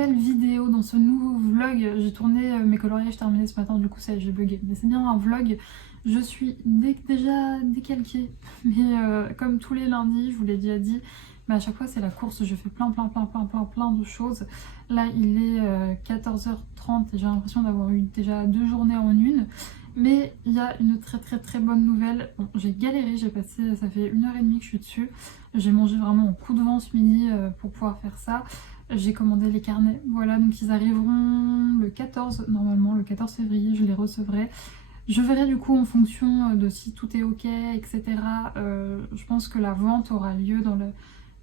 nouvelle vidéo, dans ce nouveau vlog. J'ai tourné mes coloriages terminés ce matin, du coup ça j'ai bugué. Mais c'est bien un vlog, je suis déjà décalquée. Mais comme tous les lundis, je vous l'ai déjà dit, mais à chaque fois c'est la course, je fais plein de choses. Là il est 14h30 et j'ai l'impression d'avoir eu déjà 2 journées en une. Mais il y a une très bonne nouvelle. Bon, j'ai galéré, j'ai passé, ça fait 1h30 que je suis dessus. J'ai mangé vraiment en coup de vent ce midi pour pouvoir faire ça. J'ai commandé les carnets, voilà, donc ils arriveront le 14, normalement, le 14 février, je les recevrai. Je verrai du coup en fonction de si tout est ok, etc. Je pense que la vente aura lieu dans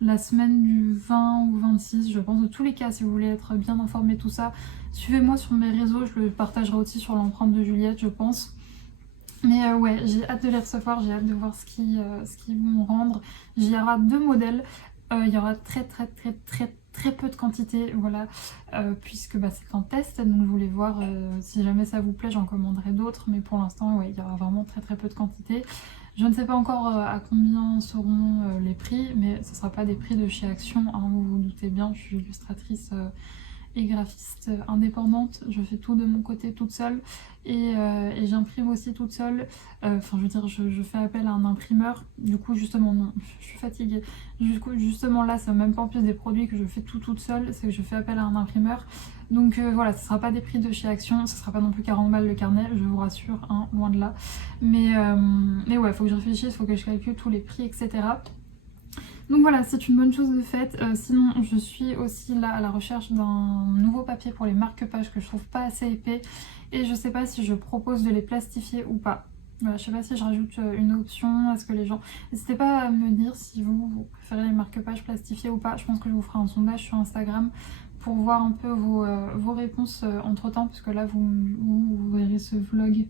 la semaine du 20 ou 26, je pense. De tous les cas, si vous voulez être bien informé tout ça, suivez-moi sur mes réseaux, je le partagerai aussi sur l'empreinte de Juliette, je pense. Mais ouais, j'ai hâte de les recevoir, j'ai hâte de voir ce qu'ils vont rendre. Il y aura 2 modèles, il y aura très peu de quantité, voilà, puisque bah, c'est en test, donc je voulais voir si jamais ça vous plaît, j'en commanderai d'autres, mais pour l'instant, ouais, il y aura vraiment très peu de quantité. Je ne sais pas encore à combien seront les prix, mais ce ne sera pas des prix de chez Action, hein, vous vous doutez bien, je suis illustratrice et graphiste indépendante, je fais tout de mon côté toute seule et j'imprime aussi toute seule, enfin je veux dire je fais appel à un imprimeur, du coup justement non, je suis fatiguée, du coup justement là c'est même pas en plus des produits que je fais tout toute seule, c'est que je fais appel à un imprimeur, donc voilà, ce sera pas des prix de chez Action, ce sera pas non plus 40 balles le carnet, je vous rassure, hein, loin de là, mais ouais, faut que je réfléchisse, faut que je calcule tous les prix, etc. Donc voilà, c'est une bonne chose de faite. Sinon, je suis aussi là à la recherche d'un nouveau papier pour les marque-pages que je trouve pas assez épais. Et je sais pas si je propose de les plastifier ou pas. Voilà, je sais pas si je rajoute une option, est-ce que les gens... N'hésitez pas à me dire si vous préférez les marque-pages plastifiés ou pas. Je pense que je vous ferai un sondage sur Instagram pour voir un peu vos réponses entre temps. Parce que là, vous verrez ce vlog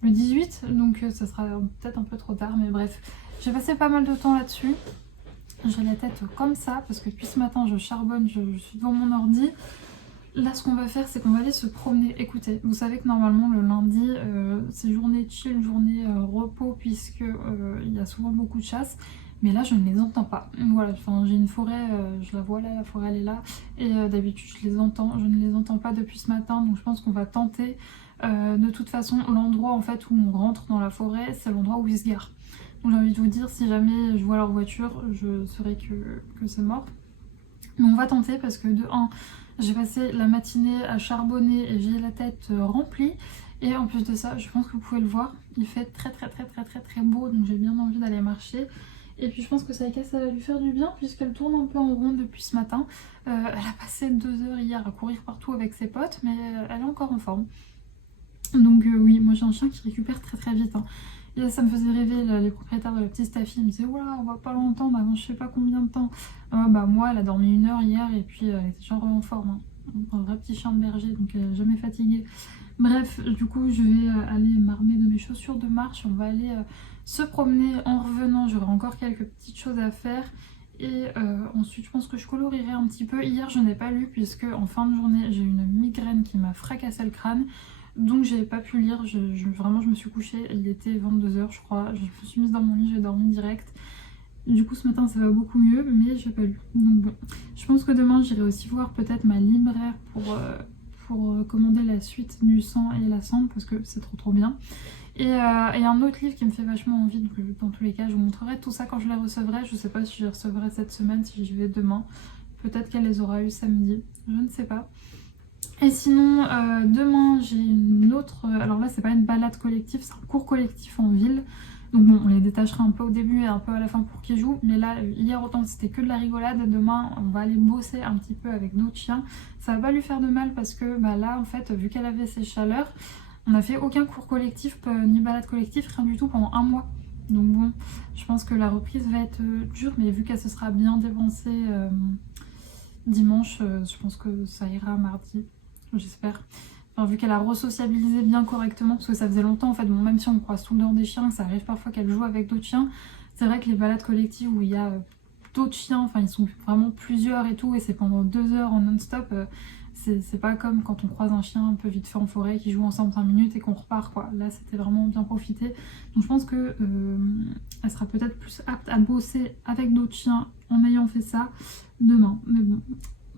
le 18, donc ça sera peut-être un peu trop tard. Mais bref, j'ai passé pas mal de temps là-dessus. J'ai la tête comme ça parce que depuis ce matin je charbonne, je suis devant mon ordi. Là ce qu'on va faire c'est qu'on va aller se promener. Écoutez, vous savez que normalement le lundi c'est journée chill, journée repos puisque il y a souvent beaucoup de chasse. Mais là je ne les entends pas. Voilà, enfin, j'ai une forêt, je la vois là, la forêt elle est là. Et d'habitude je les entends, je ne les entends pas depuis ce matin. Donc je pense qu'on va tenter. De toute façon l'endroit en fait où on rentre dans la forêt c'est l'endroit où ils se garent. Donc j'ai envie de vous dire, si jamais je vois leur voiture, je saurai que c'est mort. Mais on va tenter parce que de 1, j'ai passé la matinée à charbonner et j'ai la tête remplie. Et en plus de ça, je pense que vous pouvez le voir, il fait très beau, donc j'ai bien envie d'aller marcher. Et puis je pense que Saïka ça va lui faire du bien puisqu'elle tourne un peu en rond depuis ce matin. Elle a passé 2 heures hier à courir partout avec ses potes, mais elle est encore en forme. Donc oui, moi j'ai un chien qui récupère très vite, hein. Et ça me faisait rêver, là, les propriétaires de la petite Staffy, ils me disaient oula, on va pas l'entendre avant je sais pas combien de temps. Bah moi elle a dormi 1 heure hier et puis elle était genre en forme, hein. Un vrai petit chien de berger, donc elle est jamais fatiguée. Bref, du coup je vais aller m'armer de mes chaussures de marche, on va aller se promener en revenant, j'aurai encore quelques petites choses à faire. Et ensuite je pense que je colorierai un petit peu. Hier je n'ai pas lu puisque en fin de journée j'ai eu une migraine qui m'a fracassé le crâne. Donc j'ai pas pu lire, vraiment je me suis couchée, il était 22 h je crois, je me suis mise dans mon lit, j'ai dormi direct. Du coup ce matin ça va beaucoup mieux, mais j'ai pas lu. Donc bon, je pense que demain j'irai aussi voir peut-être ma libraire pour commander la suite du sang et la cendre parce que c'est trop bien. Et un autre livre qui me fait vachement envie, donc dans tous les cas je vous montrerai tout ça quand je les recevrai. Je sais pas si je les recevrai cette semaine, si j'y vais demain. Peut-être qu'elle les aura eu samedi, je ne sais pas. Et sinon, demain j'ai une autre, alors là c'est pas une balade collective, c'est un cours collectif en ville. Donc bon, on les détachera un peu au début et un peu à la fin pour qu'ils jouent. Mais là, hier autant c'était que de la rigolade, demain on va aller bosser un petit peu avec d'autres chiens. Ça va pas lui faire de mal parce que bah là en fait, vu qu'elle avait ses chaleurs, on n'a fait aucun cours collectif, ni balade collective, rien du tout pendant 1 mois. Donc bon, je pense que la reprise va être dure, mais vu qu'elle se sera bien dépensée dimanche, je pense que ça ira mardi. J'espère. Enfin, vu qu'elle a resociabilisé bien correctement, parce que ça faisait longtemps en fait, bon, même si on croise tout le temps des chiens, ça arrive parfois qu'elle joue avec d'autres chiens. C'est vrai que les balades collectives où il y a d'autres chiens, enfin ils sont vraiment plusieurs et tout, et c'est pendant 2 heures en non-stop, c'est pas comme quand on croise un chien un peu vite fait en forêt qui joue ensemble 5 minutes et qu'on repart quoi. Là c'était vraiment bien profité. Donc je pense que elle sera peut-être plus apte à bosser avec d'autres chiens en ayant fait ça demain. Mais bon.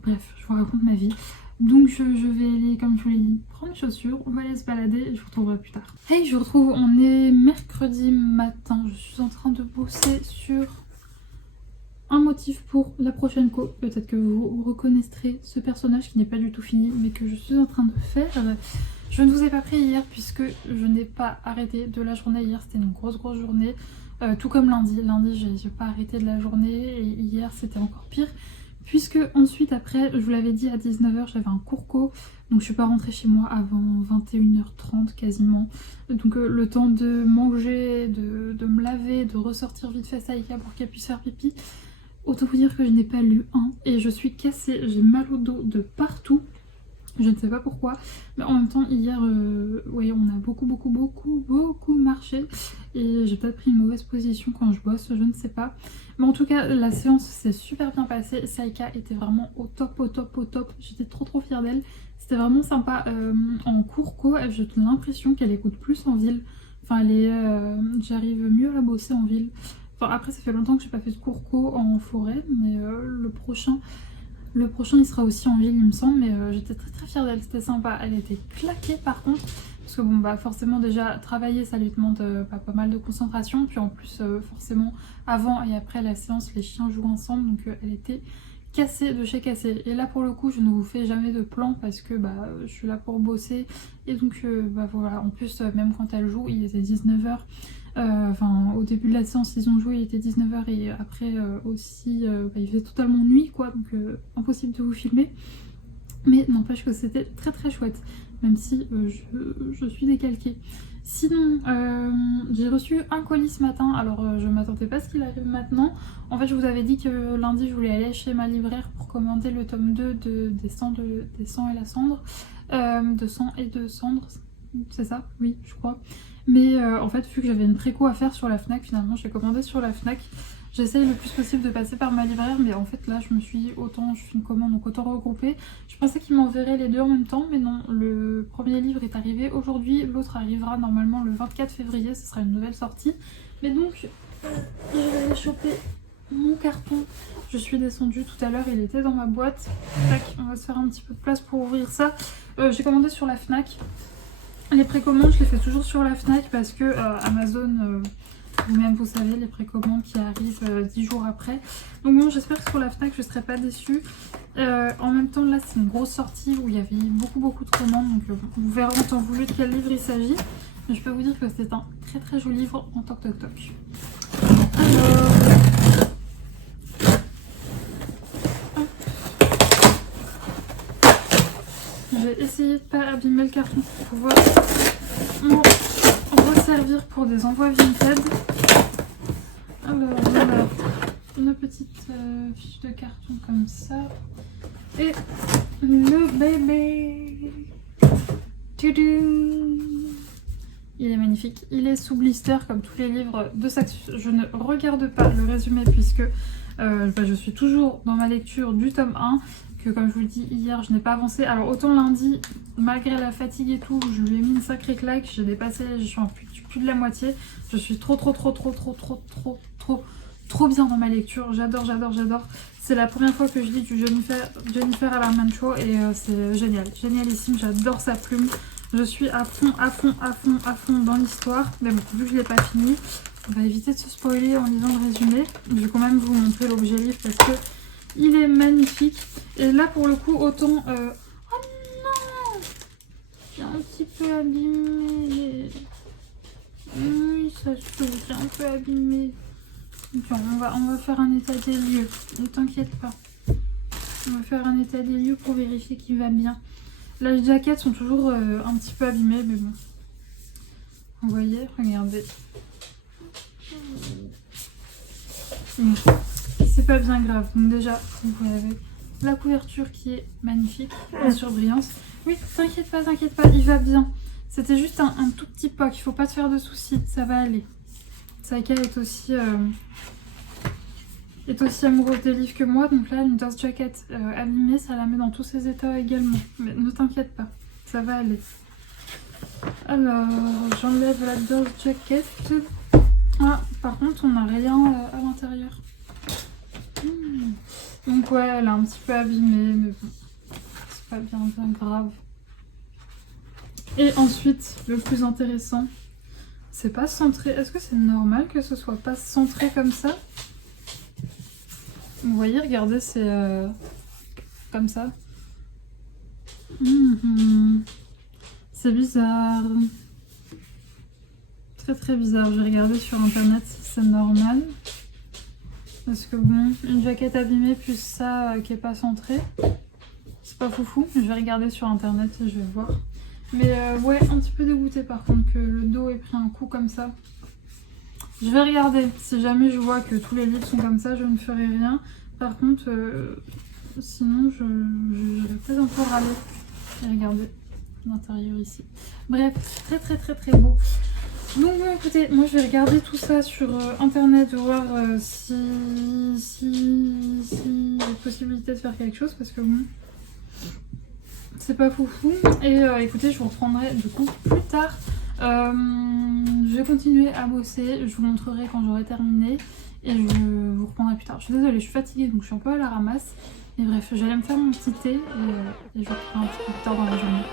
Bref, je vous raconte ma vie. Donc je vais aller, comme je vous l'ai dit, prendre mes chaussures, on va aller se balader et je vous retrouverai plus tard. Hey, je vous retrouve, on est mercredi matin, je suis en train de bosser sur un motif pour la prochaine co. Peut-être que vous reconnaîtrez ce personnage qui n'est pas du tout fini, mais que je suis en train de faire. Je ne vous ai pas pris hier puisque je n'ai pas arrêté de la journée hier, c'était une grosse journée. Tout comme lundi, j'ai pas arrêté de la journée et hier c'était encore pire. Puisque ensuite après, je vous l'avais dit à 19h, j'avais un cours co, donc je suis pas rentrée chez moi avant 21h30 quasiment. Donc le temps de manger, de me laver, de ressortir vite fait Saïka pour qu'elle puisse faire pipi. Autant vous dire que je n'ai pas lu un et je suis cassée, j'ai mal au dos de partout. Je ne sais pas pourquoi, mais en même temps hier, oui, on a beaucoup marché et j'ai peut-être pris une mauvaise position quand je bosse, je ne sais pas. Mais en tout cas, la séance s'est super bien passée, Saïka était vraiment au top, j'étais trop fière d'elle. C'était vraiment sympa. En cours co, j'ai l'impression qu'elle écoute plus en ville, enfin j'arrive mieux à la bosser en ville. Enfin, après ça fait longtemps que j'ai pas fait de cours co en forêt, mais le prochain il sera aussi en ville il me semble, mais j'étais très fière d'elle, c'était sympa. Elle était claquée par contre, parce que bon bah forcément déjà travailler ça lui demande pas mal de concentration, puis en plus forcément avant et après la séance les chiens jouent ensemble, donc elle était cassée de chez cassée. Et là pour le coup je ne vous fais jamais de plan parce que bah je suis là pour bosser et donc bah voilà, en plus même quand elle joue il était 19h. Enfin, au début de la séance, ils ont joué, il était 19h et après aussi, bah, il faisait totalement nuit quoi, donc impossible de vous filmer. Mais n'empêche que c'était très chouette, même si je suis décalquée. Sinon, j'ai reçu un colis ce matin, alors je m'attendais pas à ce qu'il arrive maintenant. En fait, je vous avais dit que lundi, je voulais aller chez ma libraire pour commander le tome 2 des sangs et la cendre. De sang et de cendre, c'est ça? Oui, je crois. Mais en fait, vu que j'avais une préco à faire sur la Fnac, finalement, j'ai commandé sur la Fnac. J'essaye le plus possible de passer par ma libraire, mais en fait, là, je me suis dit, je fais une commande, donc autant regrouper. Je pensais qu'ils m'enverraient les deux en même temps, mais non. Le premier livre est arrivé aujourd'hui, l'autre arrivera normalement le 24 février, ce sera une nouvelle sortie. Mais donc, je vais aller choper mon carton. Je suis descendue tout à l'heure, il était dans ma boîte. Tac, on va se faire un petit peu de place pour ouvrir ça. J'ai commandé sur la Fnac. Les précommandes, je les fais toujours sur la Fnac parce que Amazon, vous-même vous savez, les précommandes qui arrivent 10 jours après. Donc bon, j'espère que sur la Fnac, je ne serai pas déçue. En même temps, là, c'est une grosse sortie où il y avait beaucoup de commandes. Donc vous verrez en temps voulu de quel livre il s'agit. Mais je peux vous dire que c'est un très joli livre en toc. Alors... Je vais essayer de pas abîmer le carton pour pouvoir m'en resservir pour des envois Vinted. Alors voilà, une petite fiche de carton comme ça. Et le bébé. Tudum. Il est magnifique. Il est sous blister comme tous les livres de Saxus. Je ne regarde pas le résumé puisque je suis toujours dans ma lecture du tome 1. Comme je vous le dis hier, je n'ai pas avancé. Alors autant lundi, malgré la fatigue et tout, je lui ai mis une sacrée claque. J'ai dépassé, je suis en plus de la moitié. Je suis trop bien dans ma lecture. J'adore. C'est la première fois que je lis du Jennifer Alarmancho et c'est génial, génialissime. J'adore sa plume. Je suis à fond dans l'histoire. Mais bon, vu que je l'ai pas fini, on va éviter de se spoiler en lisant le résumé. Je vais quand même vous montrer l'objet livre parce que il est magnifique. Et là pour le coup autant... Oh non, c'est un petit peu abîmé. Oui, ça se trouve, c'est un peu abîmé. Bon, on va faire un état des lieux. Ne t'inquiète pas. On va faire un état des lieux pour vérifier qu'il va bien. Les jaquettes sont toujours un petit peu abîmées, mais bon. Vous voyez, regardez. C'est pas bien grave. Donc déjà, vous avez la couverture qui est magnifique, la surbrillance. Oui, t'inquiète pas, il va bien. C'était juste un tout petit poc, il faut pas te faire de soucis, ça va aller. Saïka est aussi amoureuse des livres que moi, donc là, une dust jacket abîmée, ça la met dans tous ses états également. Mais ne t'inquiète pas, ça va aller. Alors, j'enlève la dust jacket. Ah, par contre, on n'a rien à l'intérieur. Donc ouais, elle est un petit peu abîmée, mais bon, c'est pas bien grave. Et ensuite, le plus intéressant, c'est pas centré. Est-ce que c'est normal que ce soit pas centré comme ça? Vous voyez, regardez, c'est comme ça. C'est bizarre. Très très bizarre. J'ai regardé sur internet si c'est normal. Parce que bon, une jaquette abîmée plus ça qui est pas centré, c'est pas foufou. Je vais regarder sur internet et je vais voir. Mais ouais, un petit peu dégoûtée par contre que le dos ait pris un coup comme ça. Je vais regarder. Si jamais je vois que tous les livres sont comme ça, je ne ferai rien. Par contre, sinon je vais peut-être un peu râler. Et regardez l'intérieur ici. Bref, très très très très beau. Donc bon, écoutez, moi je vais regarder tout ça sur internet, voir si y a possibilité de faire quelque chose parce que bon, c'est pas foufou. Et écoutez, je vous reprendrai du coup plus tard. Je vais continuer à bosser, je vous montrerai quand j'aurai terminé et je vous reprendrai plus tard. Je suis désolée, je suis fatiguée donc je suis un peu à la ramasse. Mais bref, j'allais me faire mon petit thé et je vous reprends un petit peu plus tard dans la journée.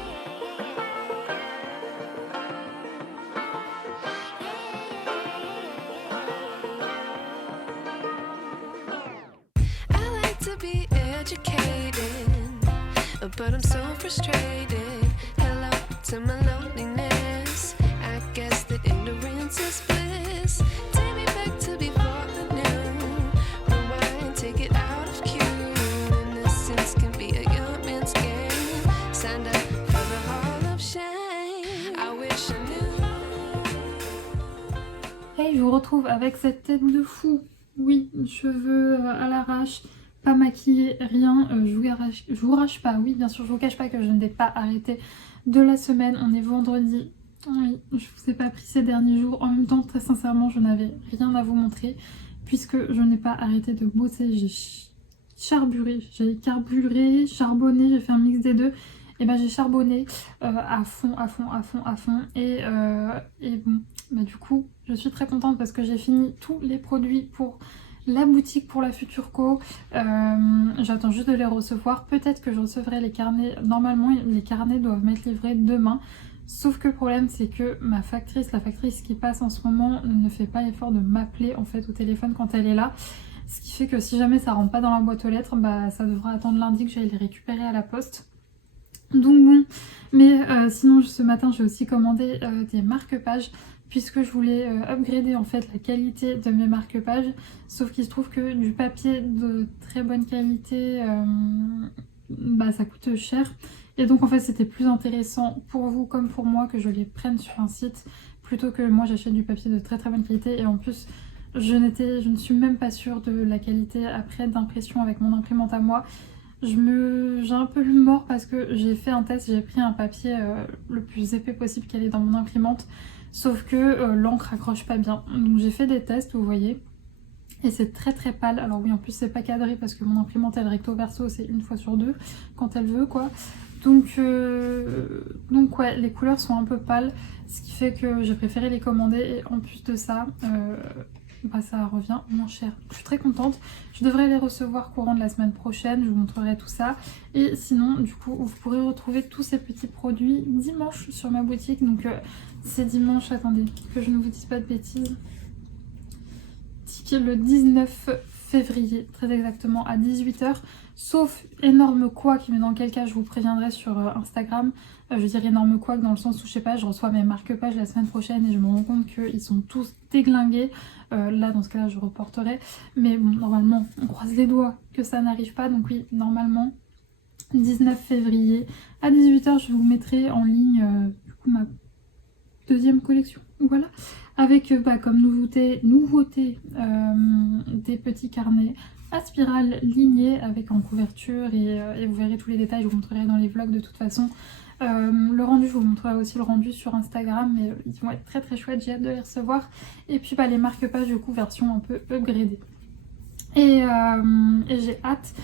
But I'm so frustrated. Hello to my loneliness. I guess that ignorance is bliss. Take me back to before the new. Rewind, take it out of cue. Innocence can be a young man's game. Signed up for the hall of shame. I wish I knew. Hey, je vous retrouve avec cette tête de fou. Oui, cheveux à l'arrache. Pas maquillée, rien, je vous rache pas, oui bien sûr je vous cache pas que je n'ai pas arrêté de la semaine, on est vendredi, oui, je vous ai pas pris ces derniers jours, en même temps très sincèrement je n'avais rien à vous montrer puisque je n'ai pas arrêté de bosser, j'ai charburé, j'ai carburé, charbonné, j'ai fait un mix des deux, et ben j'ai charbonné à fond et bon, bah du coup je suis très contente parce que j'ai fini tous les produits pour la boutique pour la Futurco. J'attends juste de les recevoir. Peut-être que je recevrai les carnets. Normalement, les carnets doivent m'être livrés demain. Sauf que le problème, c'est que la factrice qui passe en ce moment, ne fait pas l'effort de m'appeler en fait au téléphone quand elle est là. Ce qui fait que si jamais ça rentre pas dans la boîte aux lettres, bah ça devra attendre lundi que j'aille les récupérer à la poste. Donc bon, mais sinon ce matin j'ai aussi commandé des marque-pages puisque je voulais upgrader en fait la qualité de mes marque-pages, sauf qu'il se trouve que du papier de très bonne qualité, bah ça coûte cher, et donc en fait c'était plus intéressant pour vous comme pour moi que je les prenne sur un site plutôt que moi j'achète du papier de très très bonne qualité, et en plus je ne suis même pas sûre de la qualité après d'impression avec mon imprimante à moi. J'ai un peu le mort parce que j'ai fait un test, j'ai pris un papier le plus épais possible qu'elle est dans mon imprimante, sauf que l'encre accroche pas bien. Donc j'ai fait des tests, vous voyez, et c'est très très pâle. Alors oui, en plus c'est pas cadré parce que mon imprimante elle recto verso, c'est une fois sur deux quand elle veut quoi. Donc ouais, les couleurs sont un peu pâles, ce qui fait que j'ai préféré les commander, et en plus de ça bah ça revient moins cher. Je suis très contente. Je devrais les recevoir courant de la semaine prochaine. Je vous montrerai tout ça. Et sinon, du coup, vous pourrez retrouver tous ces petits produits dimanche sur ma boutique. Donc, c'est dimanche, attendez, que je ne vous dise pas de bêtises. Le 19 février, très exactement, à 18 h. Sauf énorme couac, mais dans quel cas je vous préviendrai sur Instagram. Je veux dire énorme couac dans le sens où je sais pas, je reçois mes marque-pages la semaine prochaine et je me rends compte qu'ils sont tous déglingués. Là dans ce cas là je reporterai. Mais bon, normalement on croise les doigts que ça n'arrive pas. Donc oui, normalement 19 février à 18 h je vous mettrai en ligne du coup ma deuxième collection. Voilà. Avec bah, comme nouveauté des petits carnets à spirale lignée avec en couverture, et vous verrez tous les détails, je vous montrerai dans les vlogs de toute façon. Le rendu, je vous montrerai aussi le rendu sur Instagram, mais ils vont être très très chouettes, j'ai hâte de les recevoir. Et puis bah, les marque-pages du coup version un peu upgradée. Et j'ai hâte.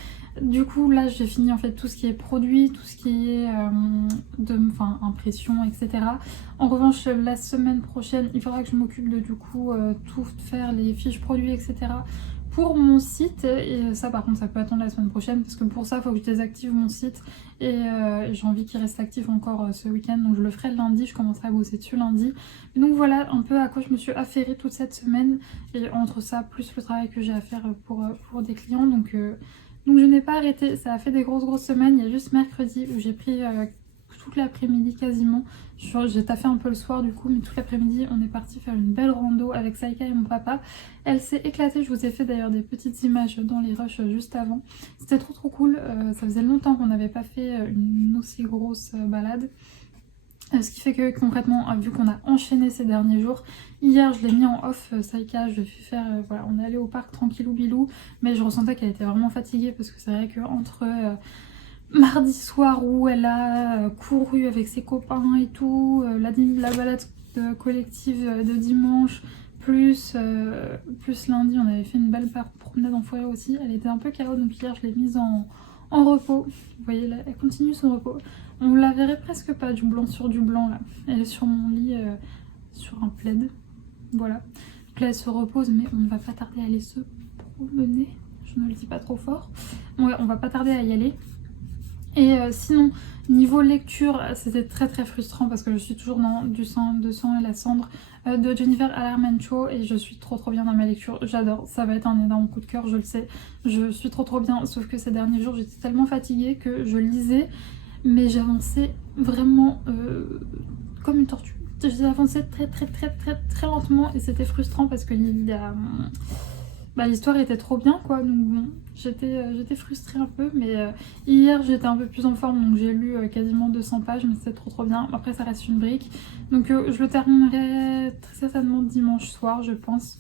Du coup là j'ai fini en fait tout ce qui est produit, tout ce qui est impression, etc. En revanche la semaine prochaine il faudra que je m'occupe de du coup tout faire, les fiches produits, etc. pour mon site, et ça par contre ça peut attendre la semaine prochaine parce que pour ça il faut que je désactive mon site et j'ai envie qu'il reste actif encore ce week-end, donc je le ferai lundi, je commencerai à bosser dessus lundi. Et donc voilà un peu à quoi je me suis affairée toute cette semaine, et entre ça plus le travail que j'ai à faire pour des clients, donc je n'ai pas arrêté. Ça a fait des grosses semaines. Il y a juste mercredi où j'ai pris toute l'après-midi quasiment. J'ai taffé un peu le soir du coup, mais toute l'après-midi on est parti faire une belle rando avec Saïka et mon papa. Elle s'est éclatée, je vous ai fait d'ailleurs des petites images dans les rushs juste avant. C'était trop cool, ça faisait longtemps qu'on n'avait pas fait une aussi grosse balade. Ce qui fait que concrètement, vu qu'on a enchaîné ces derniers jours, hier je l'ai mis en off, Saïka, je l'ai fait faire, voilà, on est allé au parc tranquillou bilou, mais je ressentais qu'elle était vraiment fatiguée parce que c'est vrai qu'entre mardi soir où elle a couru avec ses copains et tout, la balade collective de dimanche, plus lundi on avait fait une belle promenade en forêt aussi, elle était un peu KO, donc hier je l'ai mise en repos. Vous voyez là, elle continue son repos. On la verrait presque pas, du blanc sur du blanc là. Elle est sur mon lit, sur un plaid. Voilà. Donc là elle se repose, mais on ne va pas tarder à aller se promener. Je ne le dis pas trop fort. Ouais, on va pas tarder à y aller. Et sinon, niveau lecture, c'était très frustrant parce que je suis toujours dans du sang et la cendre de Jennifer Armentrout et je suis trop bien dans ma lecture. J'adore, ça va être un énorme coup de cœur, je le sais. Je suis trop bien, sauf que ces derniers jours j'étais tellement fatiguée que je lisais, mais j'avançais vraiment comme une tortue. J'ai avancé très lentement et c'était frustrant parce que l'histoire était trop bien quoi, donc bon, j'étais frustrée un peu, mais hier j'étais un peu plus en forme, donc j'ai lu quasiment 200 pages, mais c'était trop bien. Après ça reste une brique, donc je le terminerai très certainement dimanche soir je pense.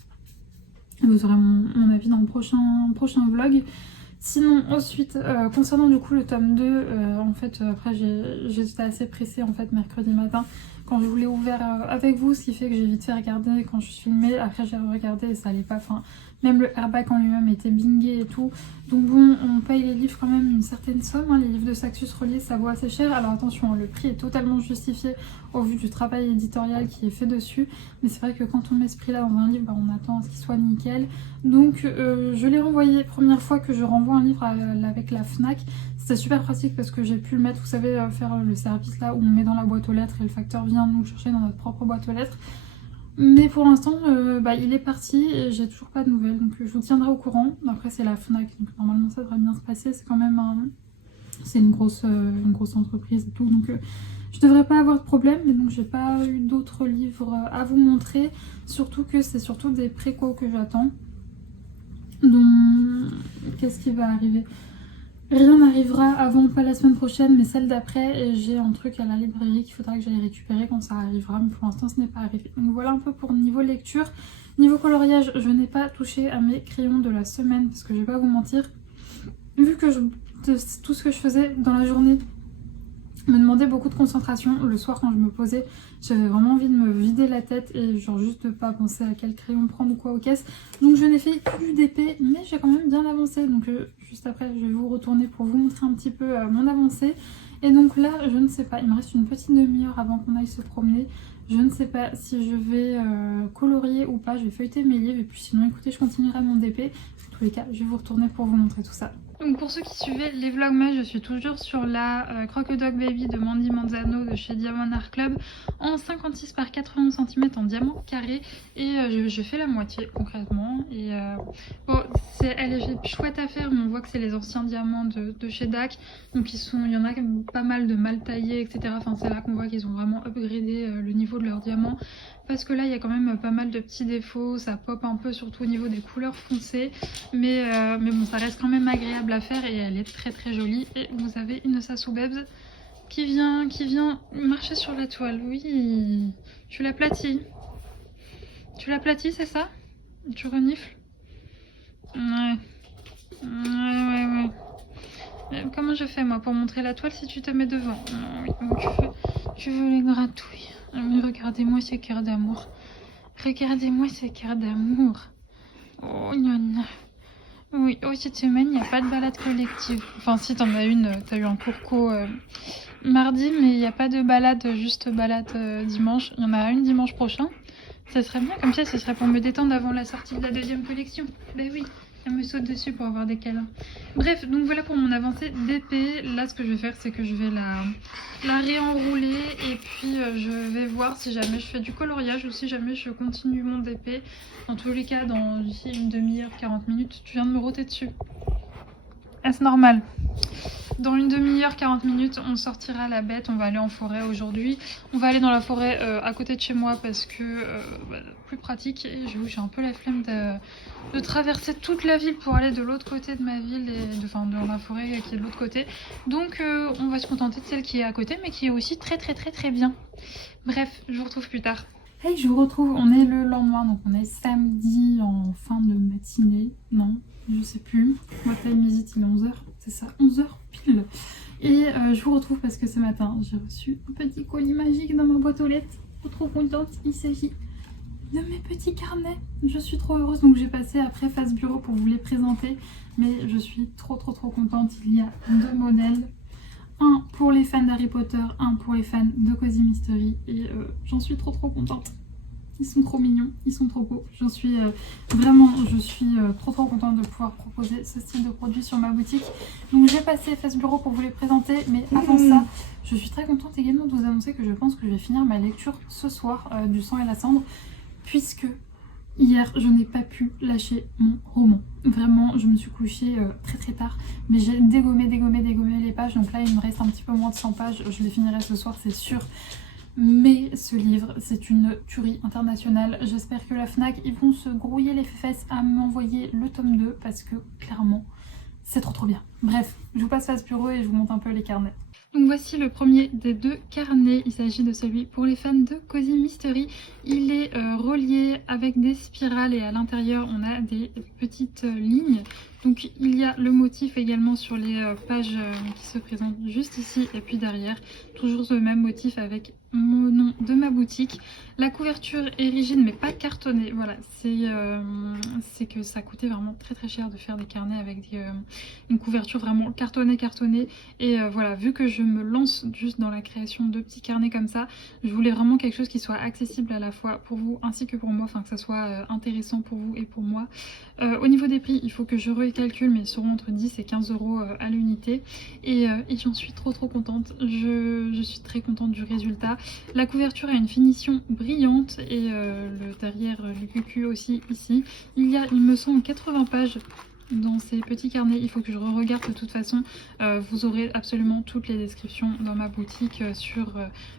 Vous aurez mon avis dans le prochain vlog. Sinon ensuite concernant du coup le tome 2, en fait après j'étais assez pressée en fait mercredi matin quand je voulais ouvert avec vous, ce qui fait que j'ai vite fait regarder quand je filmais. Après j'ai regardé et ça allait pas, enfin même le airback en lui-même était bingé et tout, donc bon on paye les livres quand même une certaine somme, hein. Les livres de Saxus reliés ça vaut assez cher, alors attention le prix est totalement justifié au vu du travail éditorial qui est fait dessus, mais c'est vrai que quand on met ce prix là dans un livre, on attend à ce qu'il soit nickel, donc je l'ai renvoyé. Première fois que je renvoie un livre avec la Fnac, c'était super pratique parce que j'ai pu le mettre, vous savez, faire le service là où on met dans la boîte aux lettres et le facteur vient nous chercher dans notre propre boîte aux lettres. Mais pour l'instant, il est parti et j'ai toujours pas de nouvelles, donc je vous tiendrai au courant. Après c'est la Fnac, donc normalement ça devrait bien se passer, c'est quand même c'est une grosse entreprise et tout, donc je devrais pas avoir de problème. Mais donc j'ai pas eu d'autres livres à vous montrer, surtout que c'est surtout des précos que j'attends. Donc qu'est-ce qui va arriver? Rien n'arrivera avant, pas la semaine prochaine, mais celle d'après, et j'ai un truc à la librairie qu'il faudra que j'aille récupérer quand ça arrivera, mais pour l'instant ce n'est pas arrivé. Donc voilà un peu pour niveau lecture. Niveau coloriage, je n'ai pas touché à mes crayons de la semaine, parce que je vais pas vous mentir, vu que tout ce que je faisais dans la journée me demandait beaucoup de concentration, le soir quand je me posais, j'avais vraiment envie de me vider la tête et genre juste de pas penser à quel crayon prendre ou quoi aux caisses. Donc je n'ai fait que du DP, mais j'ai quand même bien avancé. Donc juste après je vais vous retourner pour vous montrer un petit peu mon avancée. Et donc là je ne sais pas, il me reste une petite demi-heure avant qu'on aille se promener. Je ne sais pas si je vais colorier ou pas, je vais feuilleter mes livres et puis sinon écoutez je continuerai mon DP. En tous les cas je vais vous retourner pour vous montrer tout ça. Donc pour ceux qui suivaient les vlogmas, je suis toujours sur la Croque-Dog Baby de Mandy Manzano de chez Diamond Art Club en 56 par 80 cm en diamant carré, et je fais la moitié concrètement. Et bon, elle est chouette à faire, mais on voit que c'est les anciens diamants de chez DAC, donc il y en a pas mal de mal taillés etc. Enfin c'est là qu'on voit qu'ils ont vraiment upgradé le niveau de leurs diamants, parce que là il y a quand même pas mal de petits défauts, ça pop un peu surtout au niveau des couleurs foncées, mais bon ça reste quand même agréable à faire et elle est très jolie. Et vous avez une Sassou-Bebs qui vient marcher sur la toile. Oui, tu l'aplatis, c'est ça? Tu renifles? Ouais. Comment je fais moi pour montrer la toile si tu te mets devant? Oui, tu veux les gratouilles. Mais regardez-moi ce cœur d'amour. Oh non. Oui, cette semaine, il n'y a pas de balade collective. Enfin, si, t'en as une, t'as eu un courco mardi, mais il n'y a pas de balade, juste balade dimanche. Il y en a une dimanche prochain. Ça serait bien, comme ça serait pour me détendre avant la sortie de la deuxième collection. Ben oui, Elle me saute dessus pour avoir des câlins. Bref, donc voilà pour mon avancée d'épée. Là, ce que je vais faire, c'est que je vais la réenrouler. Et puis, je vais voir si jamais je fais du coloriage ou si jamais je continue mon d'épée. Dans tous les cas, dans d'ici une demi-heure, 40 minutes, tu viens de me roter dessus. Est-ce normal? Dans une demi-heure, 40 minutes, on sortira la bête, on va aller en forêt aujourd'hui. On va aller dans la forêt à côté de chez moi parce que plus pratique. Et j'ai un peu la flemme de traverser toute la ville pour aller de l'autre côté de ma ville, enfin dans la forêt qui est de l'autre côté. Donc on va se contenter de celle qui est à côté mais qui est aussi très bien. Bref, je vous retrouve plus tard. Hey, je vous retrouve, on est le lendemain, donc on est samedi en fin de matinée, non, je sais plus. What time is it? Il est 11h, c'est ça, 11h pile. Et je vous retrouve parce que ce matin, j'ai reçu un petit colis magique dans ma boîte aux lettres. Trop contente, il s'agit de mes petits carnets. Je suis trop heureuse, donc j'ai passé après Face Bureau pour vous les présenter. Mais je suis trop contente, il y a 2 modèles. Un pour les fans d'Harry Potter, un pour les fans de Cozy Mystery. Et j'en suis trop contente. Ils sont trop mignons, ils sont trop beaux. Je suis trop contente de pouvoir proposer ce style de produit sur ma boutique. Donc j'ai passé Face Bureau pour vous les présenter. Mais avant ça, je suis très contente également de vous annoncer que je pense que je vais finir ma lecture ce soir du Sang et la Cendre. Puisque hier, je n'ai pas pu lâcher mon roman. Vraiment, je me suis couchée très tard. Mais j'ai dégommé les pages. Donc là, il me reste un petit peu moins de 100 pages. Je les finirai ce soir, c'est sûr. Mais ce livre, c'est une tuerie internationale. J'espère que la FNAC, ils vont se grouiller les fesses à m'envoyer le tome 2. Parce que, clairement, c'est trop bien. Bref, je vous passe Face Bureau et je vous montre un peu les carnets. Donc voici le premier des 2 carnets, il s'agit de celui pour les fans de Cozy Mystery. Il est relié avec des spirales et à l'intérieur on a des petites lignes. Donc il y a le motif également sur les pages qui se présentent juste ici et puis derrière. Toujours le même motif avec mon nom de ma boutique. La couverture est rigide mais pas cartonnée. Voilà, c'est que ça coûtait vraiment très cher de faire des carnets avec une couverture vraiment cartonnée. Et voilà, vu que je me lance juste dans la création de petits carnets comme ça, je voulais vraiment quelque chose qui soit accessible à la fois pour vous ainsi que pour moi, enfin que ça soit intéressant pour vous et pour moi. Au niveau des prix, il faut que je recalcule, mais ils seront entre 10 et 15 € à l'unité. Et j'en suis trop contente. Je suis très contente du résultat. La couverture a une finition brillante et le derrière le cucu aussi ici. Il y a, il me semble, 80 pages dans ces petits carnets. Il faut que je regarde de toute façon. Vous aurez absolument toutes les descriptions dans ma boutique sur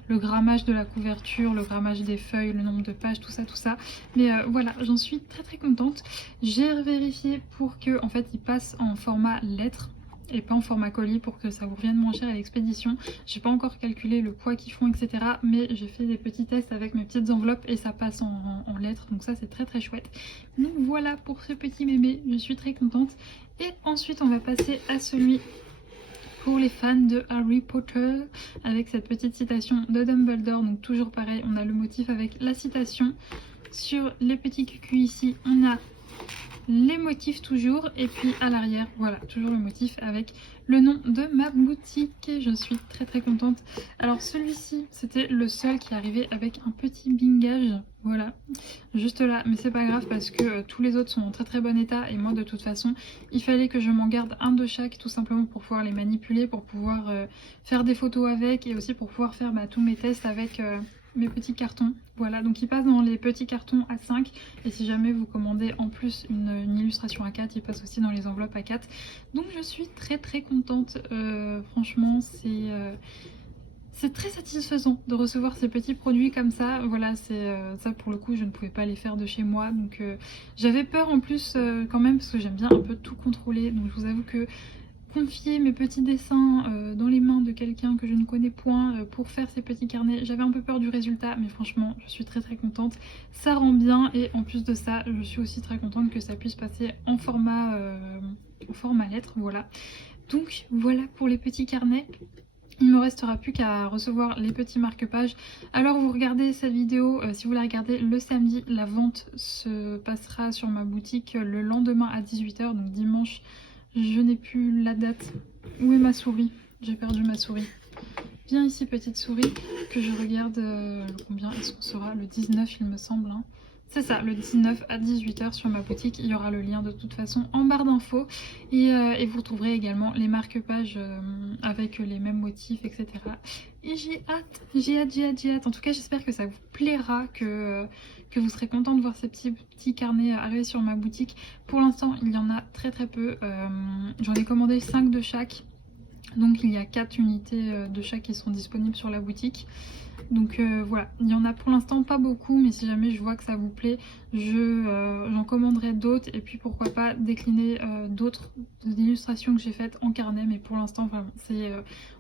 le grammage de la couverture, le grammage des feuilles, le nombre de pages, tout ça. Mais voilà, j'en suis très contente. J'ai vérifié pour que en fait il passe en format lettre et pas en format colis pour que ça vous revienne moins cher à l'expédition. J'ai pas encore calculé le poids qu'ils font, etc. Mais j'ai fait des petits tests avec mes petites enveloppes et ça passe en lettres. Donc ça c'est très chouette. Donc voilà pour ce petit bébé, je suis très contente. Et ensuite on va passer à celui pour les fans de Harry Potter avec cette petite citation de Dumbledore. Donc toujours pareil, on a le motif avec la citation. Sur les petits cucus ici, on a les motifs toujours et puis à l'arrière voilà toujours le motif avec le nom de ma boutique et je suis très contente. Alors celui-ci c'était le seul qui arrivait avec un petit bingage, voilà juste là, mais c'est pas grave parce que tous les autres sont en très bon état et moi de toute façon il fallait que je m'en garde un de chaque tout simplement pour pouvoir les manipuler, pour pouvoir faire des photos avec et aussi pour pouvoir faire tous mes tests avec mes petits cartons. Voilà, donc il passe dans les petits cartons A5 et si jamais vous commandez en plus une illustration A4, il passe aussi dans les enveloppes A4. Donc je suis très contente. Franchement, c'est très satisfaisant de recevoir ces petits produits comme ça. Voilà, ça pour le coup, je ne pouvais pas les faire de chez moi. Donc j'avais peur en plus quand même parce que j'aime bien un peu tout contrôler. Donc je vous avoue que confier mes petits dessins dans les mains de quelqu'un que je ne connais point pour faire ces petits carnets, j'avais un peu peur du résultat mais franchement je suis très contente, ça rend bien et en plus de ça je suis aussi très contente que ça puisse passer en format lettre, voilà. Donc voilà pour les petits carnets. Il me restera plus qu'à recevoir les petits marque-pages. Alors vous regardez cette vidéo, si vous la regardez le samedi, la vente se passera sur ma boutique le lendemain à 18 h, donc dimanche. Je n'ai plus la date. Où est ma souris? J'ai perdu ma souris. Viens ici petite souris, que je regarde combien est-ce qu'on sera. Le 19 il me semble. Hein. C'est ça, le 19 à 18h sur ma boutique. Il y aura le lien de toute façon en barre d'infos. Et vous retrouverez également les marque-pages avec les mêmes motifs, etc. Et j'ai hâte, j'ai hâte, j'ai hâte, j'ai hâte. En tout cas, j'espère que ça vous plaira, que vous serez content de voir ces petits carnets arriver sur ma boutique. Pour l'instant, il y en a très très peu. J'en ai commandé 5 de chaque. Donc il y a 4 unités de chaque qui sont disponibles sur la boutique. Donc voilà, il y en a pour l'instant pas beaucoup, mais si jamais je vois que ça vous plaît, j'en commanderai d'autres et puis pourquoi pas décliner d'autres illustrations que j'ai faites en carnet. Mais pour l'instant vraiment c'est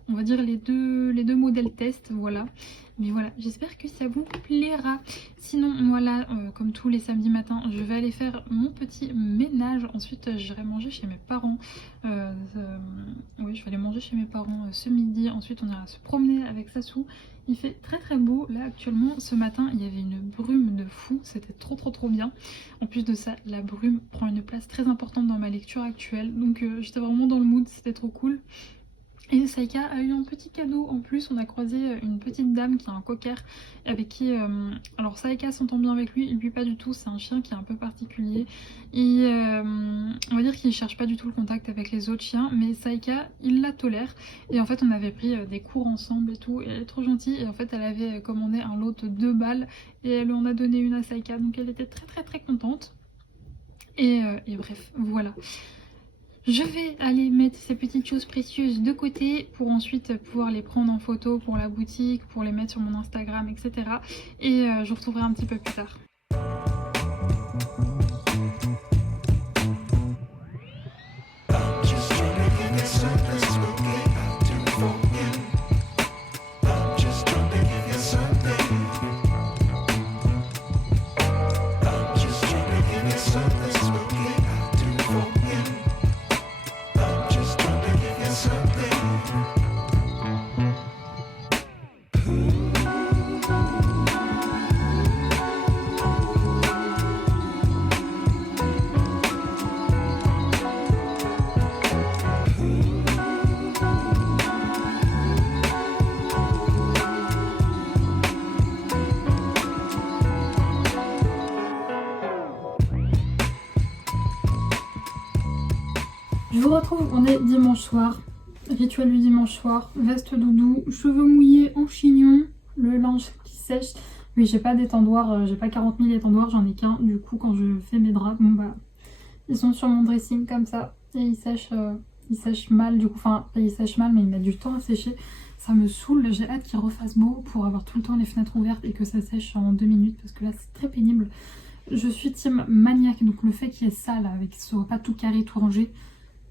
on va dire les deux modèles test, voilà. Mais voilà, j'espère que ça vous plaira. Sinon voilà, comme tous les samedis matins, je vais aller faire mon petit ménage. Ensuite j'irai manger chez mes parents. Oui, je vais aller manger chez mes parents ce midi. Ensuite on ira se promener avec Sassou. Il fait très très beau là actuellement. Ce matin il y avait une brume de fou, c'était trop bien. En plus de ça, la brume prend une place très importante dans ma lecture actuelle. Donc j'étais vraiment dans le mood, c'était trop cool. Et Saïka a eu un petit cadeau en plus. On a croisé une petite dame qui a un cocker avec qui... alors Saïka s'entend bien avec lui, lui pas du tout. C'est un chien qui est un peu particulier. Et on va dire qu'il cherche pas du tout le contact avec les autres chiens. Mais Saïka, il la tolère. Et en fait on avait pris des cours ensemble et tout. Et elle est trop gentille. Et en fait elle avait commandé un lot de 2 balles. Et elle lui en a donné une à Saïka. Donc elle était très contente. Et bref, voilà. Je vais aller mettre ces petites choses précieuses de côté pour ensuite pouvoir les prendre en photo pour la boutique, pour les mettre sur mon Instagram, etc. Et je vous retrouverai un petit peu plus tard. Je vous retrouve, on est dimanche soir, rituel du dimanche soir, veste doudou, cheveux mouillés en chignon, le linge qui sèche. Oui, j'ai pas d'étendoir, j'ai pas 40 000 étendoirs, j'en ai qu'un. Du coup, quand je fais mes draps, bon bah, ils sont sur mon dressing comme ça et ils sèchent mal. Du coup, enfin, ils sèchent mal, mais ils mettent du temps à sécher. Ça me saoule, j'ai hâte qu'il refasse beau pour avoir tout le temps les fenêtres ouvertes et que ça sèche en 2 minutes parce que là, c'est très pénible. Je suis team maniaque, donc le fait qu'il y ait ça là, avec qu'il soit pas tout carré, tout rangé,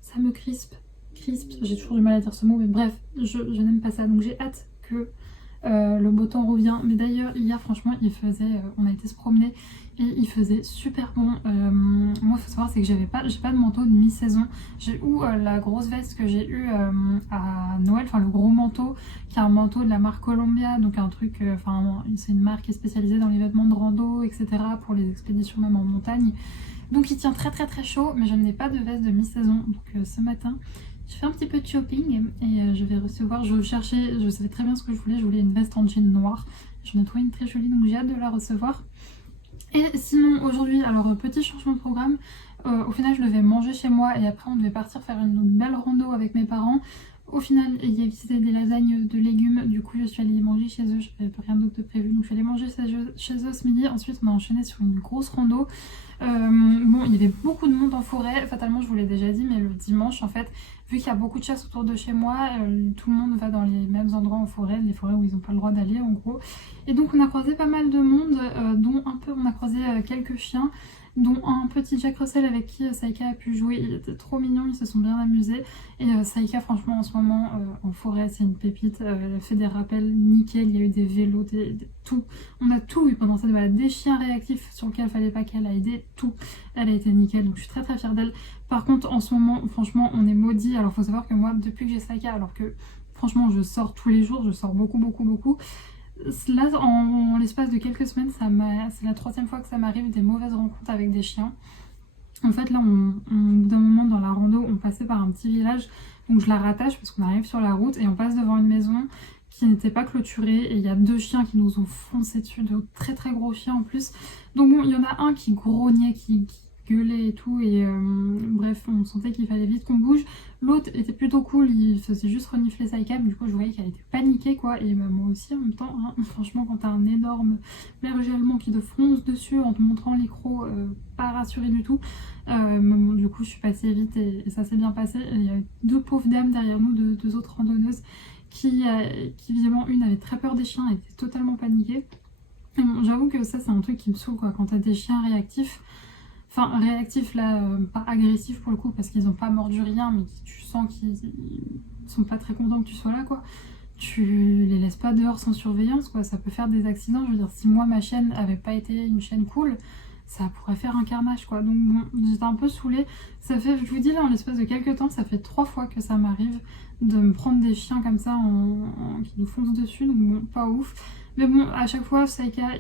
ça me crispe, j'ai toujours du mal à dire ce mot, mais bref, je n'aime pas ça, donc j'ai hâte que le beau temps revient. Mais d'ailleurs, hier, franchement, il faisait, on a été se promener et il faisait super bon. Moi, il faut savoir, c'est que j'ai pas de manteau de mi-saison. J'ai eu la grosse veste que j'ai eue à Noël, enfin le gros manteau, qui est un manteau de la marque Columbia, donc un truc, enfin, c'est une marque qui est spécialisée dans les vêtements de rando, etc., pour les expéditions même en montagne. Donc il tient très chaud, mais je n'ai pas de veste de mi-saison. Donc ce matin, je fais un petit peu de shopping et je vais recevoir, je cherchais, je savais très bien ce que je voulais une veste en jean noir. J'en ai trouvé une très jolie, donc j'ai hâte de la recevoir. Et sinon aujourd'hui, alors petit changement de programme, au final je devais manger chez moi et après on devait partir faire une belle rando avec mes parents. Au final, il y avait des lasagnes de légumes, du coup je suis allée manger chez eux, je n'avais rien d'autre de prévu, donc je suis allée manger chez eux ce midi. Ensuite on a enchaîné sur une grosse rando. Bon, il y avait beaucoup de monde en forêt, fatalement je vous l'ai déjà dit, mais le dimanche en fait, vu qu'il y a beaucoup de chasse autour de chez moi, tout le monde va dans les mêmes endroits en forêt, les forêts où ils n'ont pas le droit d'aller en gros. Et donc on a croisé pas mal de monde, dont un peu, on a croisé quelques chiens, dont un petit Jack Russell avec qui Saïka a pu jouer. Il était trop mignon, ils se sont bien amusés. Et Saïka, franchement, en ce moment, en forêt, c'est une pépite. Elle fait des rappels nickel, il y a eu des vélos, tout. On a tout eu pendant cette balade. Des chiens réactifs sur lesquels il fallait pas qu'elle aille, tout. Elle a été nickel, donc je suis très fière d'elle. Par contre, en ce moment, franchement, on est maudits. Alors, faut savoir que moi, depuis que j'ai Saïka, alors que franchement, je sors tous les jours, je sors beaucoup. Là, en l'espace de quelques semaines, c'est la 3e fois que ça m'arrive des mauvaises rencontres avec des chiens. En fait, là, au bout d'un moment dans la rando, on passait par un petit village, donc je la rattache parce qu'on arrive sur la route et on passe devant une maison qui n'était pas clôturé et il y a 2 chiens qui nous ont foncé dessus, de très très gros chiens en plus. Donc bon, il y en a un qui grognait, qui gueulait et tout, et bref, on sentait qu'il fallait vite qu'on bouge. L'autre était plutôt cool, il faisait juste renifler Saïka, mais du coup je voyais qu'elle était paniquée quoi, et bah, moi aussi en même temps, hein. Franchement quand t'as un énorme berger allemand qui te fonce dessus en te montrant l'écroc, pas rassuré du tout. Mais bon, du coup je suis passée vite et ça s'est bien passé. Il y avait 2 pauvres dames derrière nous, 2 autres randonneuses, qui visiblement une avait très peur des chiens, elle était totalement paniquée. Et bon, j'avoue que ça c'est un truc qui me saoule quoi, quand t'as des chiens réactifs. Enfin, réactifs là, pas agressifs pour le coup, parce qu'ils ont pas mordu rien, mais tu sens qu'ils sont pas très contents que tu sois là, quoi. Tu les laisses pas dehors sans surveillance, quoi. Ça peut faire des accidents. Je veux dire, si moi, ma chienne avait pas été une chienne cool, ça pourrait faire un carnage, quoi. Donc bon, j'étais un peu saoulée. Ça fait, je vous dis là, en l'espace de quelques temps, ça fait 3 fois que ça m'arrive de me prendre des chiens comme ça qui nous foncent dessus, donc bon, pas ouf. Mais bon, à chaque fois, Saïka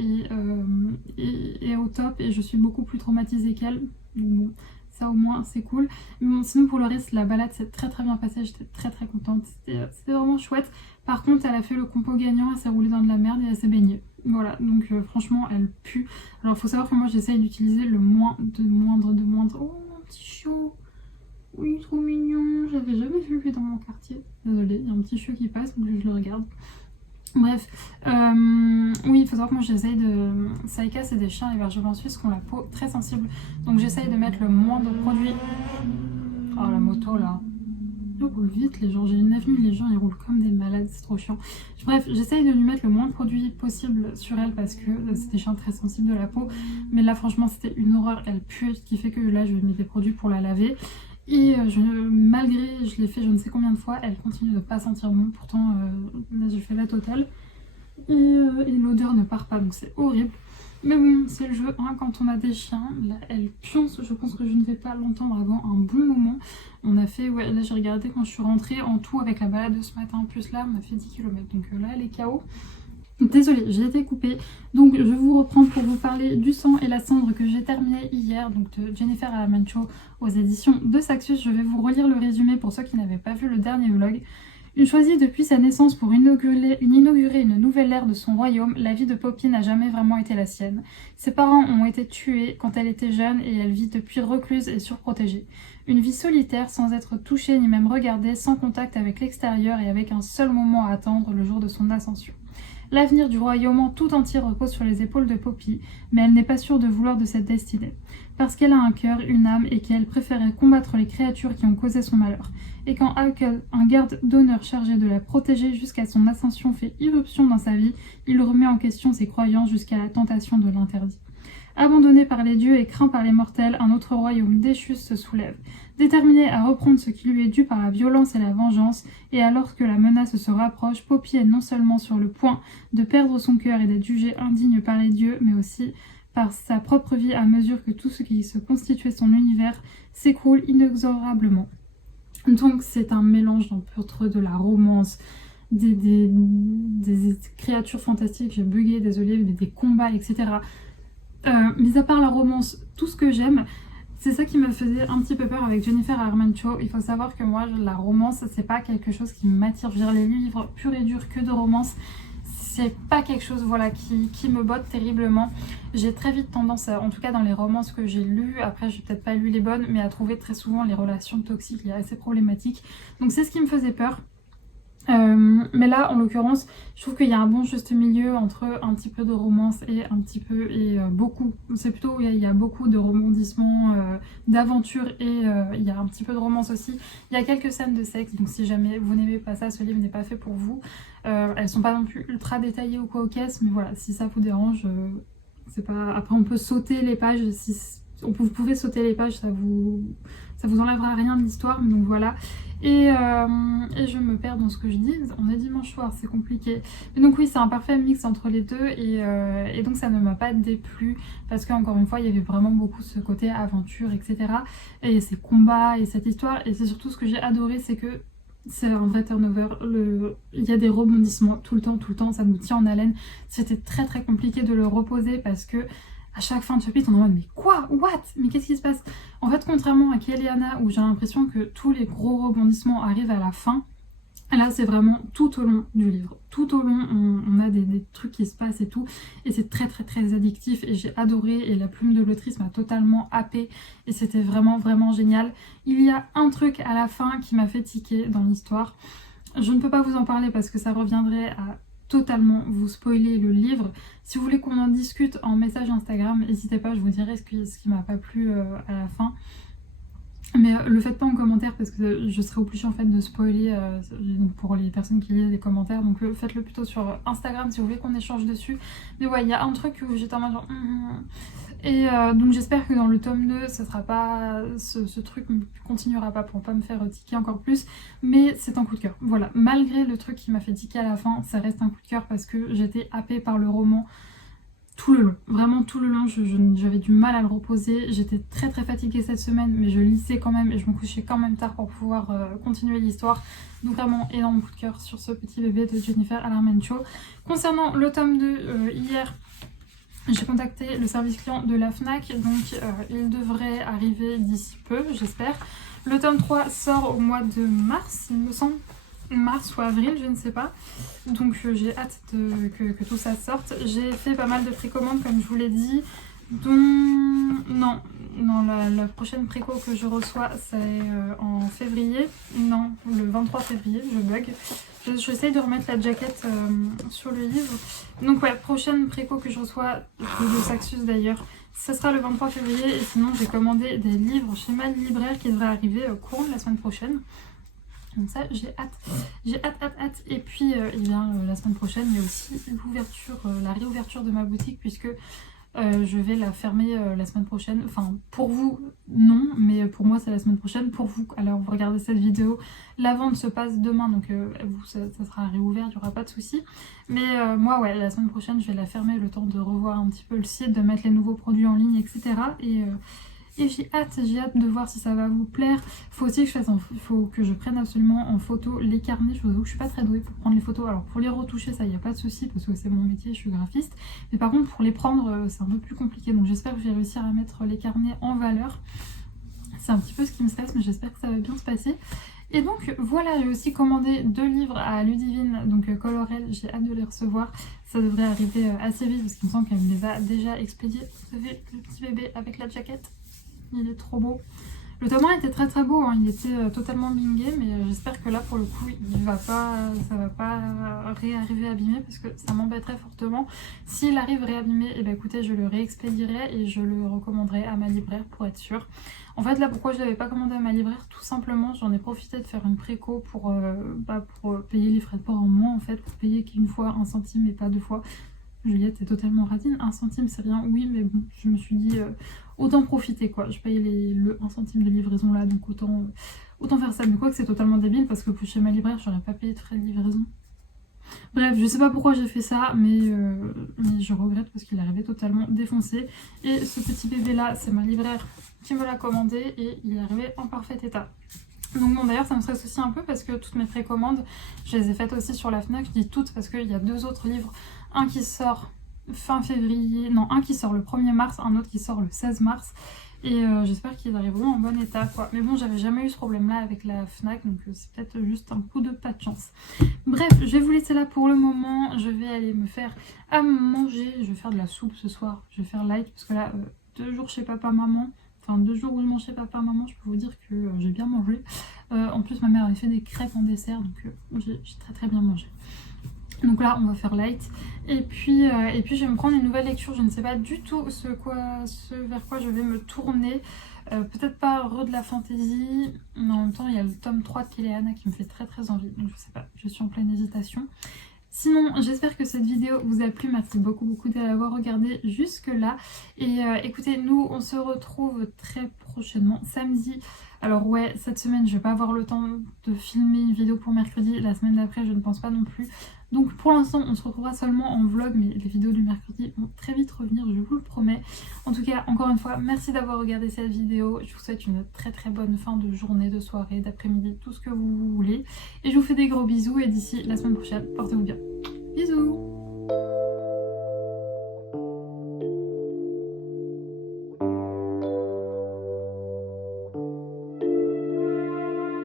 est au top et je suis beaucoup plus traumatisée qu'elle. Donc bon, ça au moins, c'est cool. Mais bon, sinon pour le reste, la balade s'est très très bien passée. J'étais très très contente. C'était vraiment chouette. Par contre, elle a fait le compo gagnant, elle s'est roulée dans de la merde et elle s'est baignée. Voilà, donc franchement, elle pue. Alors, faut savoir que moi, j'essaye d'utiliser le moins de moindre. Oh, mon petit chiot! Oui, trop mignon! J'avais jamais vu lui dans mon quartier. Désolée, il y a un petit chiot qui passe, donc je le regarde. Bref, oui, il faut savoir que moi j'essaye de... Saïka, c'est des chiens hébergements suisses qui ont la peau très sensible. Donc j'essaye de mettre le moins de produits... Oh la moto là. Ils roulent vite les gens, j'ai une avenue, les gens ils roulent comme des malades, c'est trop chiant. Bref, j'essaye de lui mettre le moins de produits possible sur elle parce que c'est des chiens très sensibles de la peau. Mais là franchement c'était une horreur, elle pue, ce qui fait que là je vais mettre des produits pour la laver. Et malgré, je l'ai fait je ne sais combien de fois, elle continue de ne pas sentir bon. Pourtant, là j'ai fait la totale. Et l'odeur ne part pas, donc c'est horrible. Mais bon, c'est le jeu, hein, quand on a des chiens. Là, elle pionce, je pense que je ne vais pas l'entendre avant un bon moment. On a fait, ouais, là j'ai regardé quand je suis rentrée, en tout avec la balade de ce matin, plus là, on a fait 10 km. Donc là, elle est KO. Désolée, j'ai été coupée. Donc je vous reprends pour vous parler du sang et la cendre que j'ai terminé hier, donc de Jennifer Armentrout aux éditions de Saxus. Je vais vous relire le résumé pour ceux qui n'avaient pas vu le dernier vlog. Une choisie depuis sa naissance pour inaugurer une nouvelle ère de son royaume, la vie de Poppy n'a jamais vraiment été la sienne. Ses parents ont été tués quand elle était jeune et elle vit depuis recluse et surprotégée. Une vie solitaire sans être touchée ni même regardée, sans contact avec l'extérieur et avec un seul moment à attendre, le jour de son ascension. L'avenir du royaume tout entier repose sur les épaules de Poppy, mais elle n'est pas sûre de vouloir de cette destinée. Parce qu'elle a un cœur, une âme, et qu'elle préférait combattre les créatures qui ont causé son malheur. Et quand Hakel, un garde d'honneur chargé de la protéger jusqu'à son ascension, fait irruption dans sa vie, il remet en question ses croyances jusqu'à la tentation de l'interdit. Abandonné par les dieux et craint par les mortels, un autre royaume déchu se soulève. Déterminé à reprendre ce qui lui est dû par la violence et la vengeance, et alors que la menace se rapproche, Poppy est non seulement sur le point de perdre son cœur et d'être jugée indigne par les dieux, mais aussi par sa propre vie à mesure que tout ce qui se constituait son univers s'écroule inexorablement. Donc c'est un mélange entre de la romance, des créatures fantastiques, j'ai bugué, désolée, des combats, etc. Mis à part la romance, tout ce que j'aime, c'est ça qui me faisait un petit peu peur avec Jennifer Armentrout. Il faut savoir que moi, la romance, c'est pas quelque chose qui m'attire. Je veux dire, les livres purs et durs que de romance, c'est pas quelque chose voilà, qui me botte terriblement. J'ai très vite tendance, en tout cas dans les romances que j'ai lues, après j'ai peut-être pas lu les bonnes, mais à trouver très souvent les relations toxiques et assez problématiques. Donc c'est ce qui me faisait peur. Mais là en l'occurrence je trouve qu'il y a un bon juste milieu entre un petit peu de romance et un petit peu beaucoup, c'est plutôt il y a beaucoup de rebondissements, d'aventure et il y a un petit peu de romance aussi. Il y a quelques scènes de sexe, donc si jamais vous n'aimez pas ça, ce livre n'est pas fait pour vous. Elles sont pas non plus ultra détaillées ou quoi aux caisses, mais voilà, si ça vous dérange, c'est pas... Après on peut sauter les pages, vous pouvez sauter les pages, ça vous enlèvera rien de l'histoire, donc voilà. Et je me perds dans ce que je dis, on est dimanche soir, c'est compliqué. Mais donc oui, c'est un parfait mix entre les deux et donc ça ne m'a pas déplu parce qu'encore une fois, il y avait vraiment beaucoup ce côté aventure, etc. Et ces combats et cette histoire, et c'est surtout ce que j'ai adoré, c'est que c'est un vrai turnover, il y a des rebondissements tout le temps, ça nous tient en haleine. C'était très très compliqué de le reposer parce que à chaque fin de chapitre on est en mode mais quoi, what, mais qu'est-ce qui se passe? En fait, contrairement à Keliana où j'ai l'impression que tous les gros rebondissements arrivent à la fin, Et là, c'est vraiment tout au long du livre. Tout au long, on a des trucs qui se passent et tout. Et c'est très très très addictif. Et j'ai adoré. Et la plume de l'autrice m'a totalement happée. Et c'était vraiment vraiment génial. Il y a un truc à la fin qui m'a fait tiquer dans l'histoire. Je ne peux pas vous en parler parce que ça reviendrait à totalement vous spoiler le livre. Si vous voulez qu'on en discute en message Instagram, n'hésitez pas, je vous dirai ce qui m'a pas plu à la fin. Mais le faites pas en commentaire parce que je serais obligée en fait de spoiler pour les personnes qui lisent les commentaires. Donc faites-le plutôt sur Instagram si vous voulez qu'on échange dessus. Mais ouais, il y a un truc où j'étais en mode genre... Et donc j'espère que dans le tome 2, ce sera pas ce truc ne continuera pas pour pas me faire tiquer encore plus. Mais c'est un coup de cœur. Voilà, malgré le truc qui m'a fait tiquer à la fin, ça reste un coup de cœur parce que j'étais happée par le roman. Tout le long, vraiment tout le long, j'avais du mal à le reposer. J'étais très très fatiguée cette semaine, mais je lisais quand même et je me couchais quand même tard pour pouvoir continuer l'histoire. Donc vraiment énorme coup de cœur sur ce petit bébé de Jennifer Armentrout. Concernant le tome 2, hier, j'ai contacté le service client de la FNAC, donc il devrait arriver d'ici peu, j'espère. Le tome 3 sort au mois de mars, il me semble. Mars ou avril, je ne sais pas. Donc j'ai hâte que tout ça sorte. J'ai fait pas mal de précommandes comme je vous l'ai dit, dont... Non, la prochaine préco que je reçois c'est en février. Non, le 23 février, je bug. J'essaye de remettre la jaquette sur le livre. Donc ouais, prochaine préco que je reçois, de Saxus d'ailleurs, ça sera le 23 février. Et sinon j'ai commandé des livres chez ma libraire qui devraient arriver courant de la semaine prochaine. Donc ça, j'ai hâte. Et puis, la semaine prochaine, il y a aussi la réouverture de ma boutique puisque je vais la fermer la semaine prochaine. Enfin, pour vous, non, mais pour moi, c'est la semaine prochaine. Pour vous, alors vous regardez cette vidéo, la vente se passe demain, donc vous, ça sera réouvert, il n'y aura pas de souci. Mais moi, ouais, la semaine prochaine, je vais la fermer le temps de revoir un petit peu le site, de mettre les nouveaux produits en ligne, etc. Et j'ai hâte de voir si ça va vous plaire. Faut aussi que faut que je prenne absolument en photo les carnets. Je vous avoue que je suis pas très douée pour prendre les photos. Alors pour les retoucher, ça y a pas de souci parce que c'est mon métier, je suis graphiste. Mais par contre pour les prendre, c'est un peu plus compliqué. Donc j'espère que je vais réussir à mettre les carnets en valeur. C'est un petit peu ce qui me stresse, mais j'espère que ça va bien se passer. Et donc voilà, j'ai aussi commandé 2 livres à Ludivine, donc Colorel, j'ai hâte de les recevoir. Ça devrait arriver assez vite parce qu'il me semble qu'elle me les a déjà expédiés. Vous savez, le petit bébé avec la jaquette. Il est trop beau. Le tome 1 était très très beau, hein. Il était totalement bingé, mais j'espère que là pour le coup ça va pas réarriver abîmé parce que ça m'embêterait fortement. S'il arrive réabîmé, et ben écoutez, je le réexpédierai et je le recommanderai à ma libraire pour être sûre. En fait là pourquoi je l'avais pas commandé à ma libraire, tout simplement j'en ai profité de faire une préco pour payer les frais de port en moins en fait, pour payer qu'une fois 1 centime et pas 2 fois. Juliette est totalement radine, 1 centime c'est rien, oui mais bon, je me suis dit autant profiter quoi, je paye le 1 centime de livraison là, donc autant faire ça, mais quoi que c'est totalement débile parce que chez ma libraire j'aurais pas payé de frais de livraison. Bref, je sais pas pourquoi j'ai fait ça, mais je regrette parce qu'il est arrivé totalement défoncé. Et ce petit bébé là, c'est ma libraire qui me l'a commandé et il est arrivé en parfait état. Donc bon d'ailleurs ça me stresse aussi un peu parce que toutes mes précommandes, je les ai faites aussi sur la FNAC, je dis toutes parce qu'il y a 2 autres livres, un qui sort fin février, non un qui sort le 1er mars, un autre qui sort le 16 mars et j'espère qu'ils arriveront en bon état quoi. Mais bon j'avais jamais eu ce problème là avec la FNAC donc c'est peut-être juste un coup de pas de chance. Bref, je vais vous laisser là pour le moment, je vais aller me faire à manger, je vais faire de la soupe ce soir, je vais faire light parce que là 2 jours chez papa maman. Enfin 2 jours où je mange chez papa maman, je peux vous dire que j'ai bien mangé. En plus ma mère avait fait des crêpes en dessert donc j'ai très très bien mangé. Donc là on va faire light et puis je vais me prendre une nouvelle lecture, je ne sais pas du tout ce vers quoi je vais me tourner. Peut-être pas de la fantasy, mais en même temps il y a le tome 3 de Kéléana qui me fait très très envie, donc je sais pas, je suis en pleine hésitation. Sinon, j'espère que cette vidéo vous a plu, merci beaucoup de l'avoir regardée jusque là. Et écoutez, nous on se retrouve très prochainement, samedi. Alors ouais, cette semaine je vais pas avoir le temps de filmer une vidéo pour mercredi, la semaine d'après je ne pense pas non plus. Donc pour l'instant on se retrouvera seulement en vlog, mais les vidéos du mercredi vont très vite revenir, je vous le promets. En tout cas, encore une fois, merci d'avoir regardé cette vidéo. Je vous souhaite une très très bonne fin de journée, de soirée, d'après-midi, tout ce que vous voulez. Et je vous fais des gros bisous et d'ici la semaine prochaine, portez-vous bien.